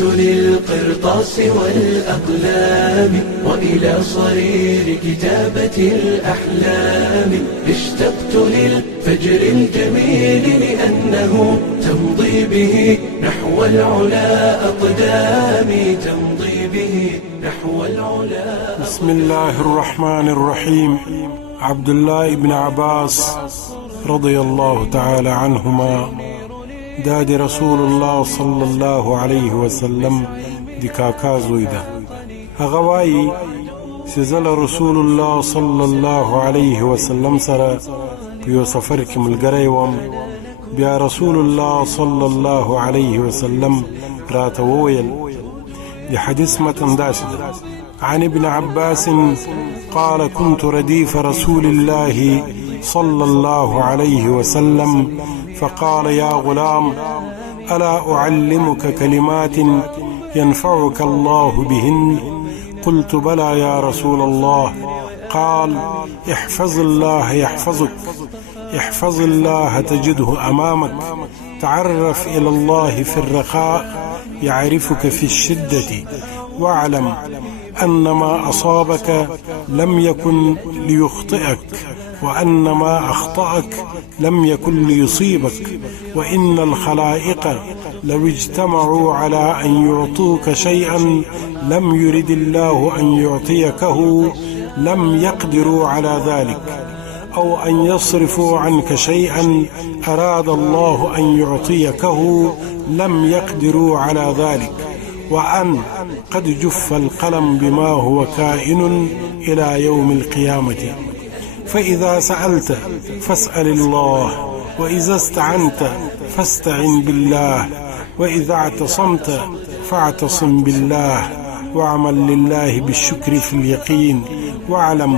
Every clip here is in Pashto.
اشتقت للقرطاس والأقلام وإلى صرير كتابة الأحلام. اشتقت للفجر الجميل لأنه تمضي به نحو العلا أقدامي، تمضي به نحو العلا. بسم الله الرحمن الرحيم. عبد الله بن عباس رضي الله تعالى عنهما داد رسول الله صلى الله عليه وسلم دی کاکا زوی ده. هغه وایي چې زه له رسول الله صلى الله عليه وسلم سره په یو سفر کې ملګری وم. بیا رسول الله صلى الله عليه وسلم راته وویل، د حدیث متن داسې ده: عن ابن عباس قال كنت رديف رسول الله صلى الله عليه وسلم فقال يا غلام ألا أعلمك كلمات ينفعك الله بهن؟ قلت بلى يا رسول الله. قال احفظ الله يحفظك، احفظ الله تجده أمامك، تعرف إلى الله في الرخاء يعرفك في الشدة، واعلم أن ما أصابك لم يكن ليخطئك، وأن ما أخطأك لم يكن ليصيبك، وإن الخلائق لو اجتمعوا على أن يعطوك شيئا لم يرد الله أن يعطيكه لم يقدروا على ذلك، أو أن يصرفوا عنك شيئا أراد الله أن يعطيكه لم يقدروا على ذلك، وأن قد جف القلم بما هو كائن إلى يوم القيامة. فإذا سألت فاسأل الله، وإذا استعنت فاستعن بالله، وإذا اعتصمت فاعتصم بالله، واعمل لله بالشكر في اليقين، واعلم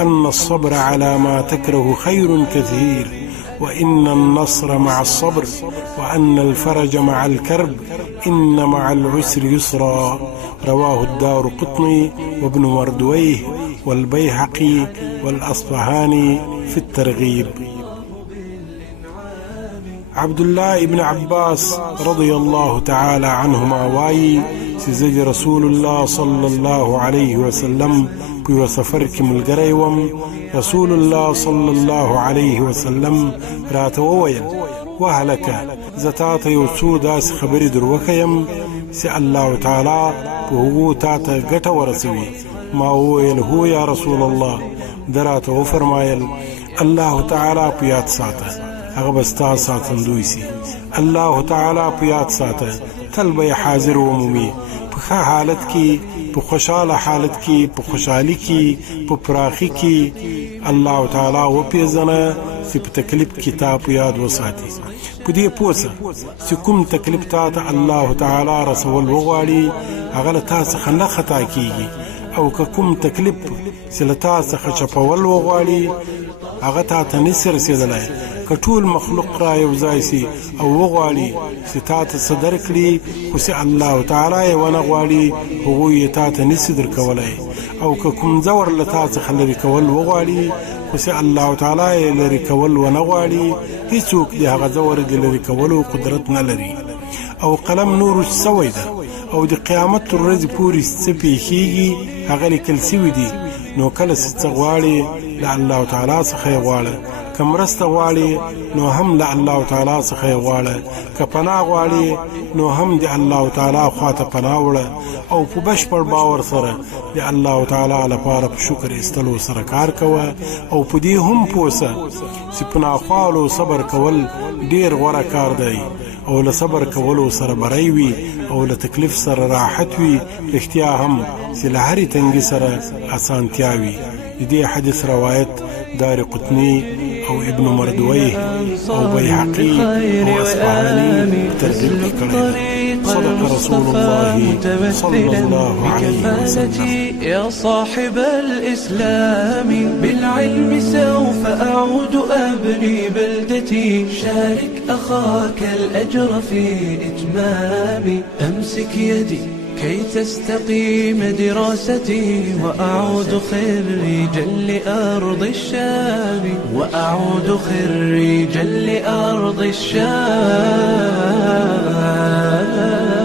أن الصبر على ما تكره خير كثير، وإن النصر مع الصبر، وأن الفرج مع الكرب، إن مع العسر يسرا. رواه الدارقطني وابن مردويه والبيهقي والأصفهاني في الترغيب. عبد الله بن عباس رضي الله تعالى عنهما وايي چې رسول الله صلى الله عليه وسلم په یو سفر کې ملګری وم. رسول الله صلى الله عليه وسلم راته وویل: وهلکه زه تاته یو څو داسې خبرې در وښیم چې الله تعالی په هغو تاته ګټه ورسوي. ما وویل: هو یا رسول الله. ده راته وفرمایل: الله تعالی په یاد ساته، هغه به ستا ساتندوی سي. الله تعالی په یاد ساته، تل به حاضر ومومي، په ښه حالت کې، په خوشحاله حالت کې، په خوشحالي کې، په پراخي کې. الله تعالی وپېژنه چې په تکلیف کې تا په یاد وساتي. په دې پوه سه چې کوم تکلیف تا ته الله تعالی رسول وغواړي هغه له تا څخه نه خطا کېږي، او که کوم تکلیف چې له تا څخه چپول وغواړي هغه تا ته نسي رسېدلی. که ټول مخلوق را یو ځای سي او وغواړي چې تا ته څه درکړي، خو چې الله تعالی یې ونه غواړي هغوی یې تا ته نسي درکولی. او که کوم ځور له تا څخه لرې کول وغواړي، خو چې الله تعالی یې لرې کول ونه غواړي، هیڅوک د هغه ځور د لرې کولو قدرت نه لري. او قلم نور سوی ده، او د قیامت تر ورځې پورې څه پیښیږي هغه لیکل سوي دي. نو کله چې څه غواړې له الله تعالی څخه یې غواړه، که مرسته غواړې نو هم له الله تعالی څخه یې غواړه، که پناه غواړې نو هم د الله تعالی خواته پناه وړه، او په بشپړ باور سره د الله تعالی لپاره په شکر ایستلو سره کار کوه. او په دې هم پوه سه چې په ناخوالو صبر کول ډېر غوره کار دی، او له صبر کولو سره بری وي، او له تکلیف سره راحت وي. رښتیا هم چې له هرې تنګي سره اسانتیا وي. د دې حدیث روایت دارقطني او ابن مردويه او بيهقي او اصفهاني ترجمه كلام. صدق رسول الله صلى الله عليه وسلم. يا صاحب الإسلام بالعلم سوف أعود أبني بلدتي. شارك أخاك الأجر في إتمام. أمسك يدي كي تستقيم دراستي، وأعود خريجا لأرض الشام، وأعود خريجا لأرض الشام.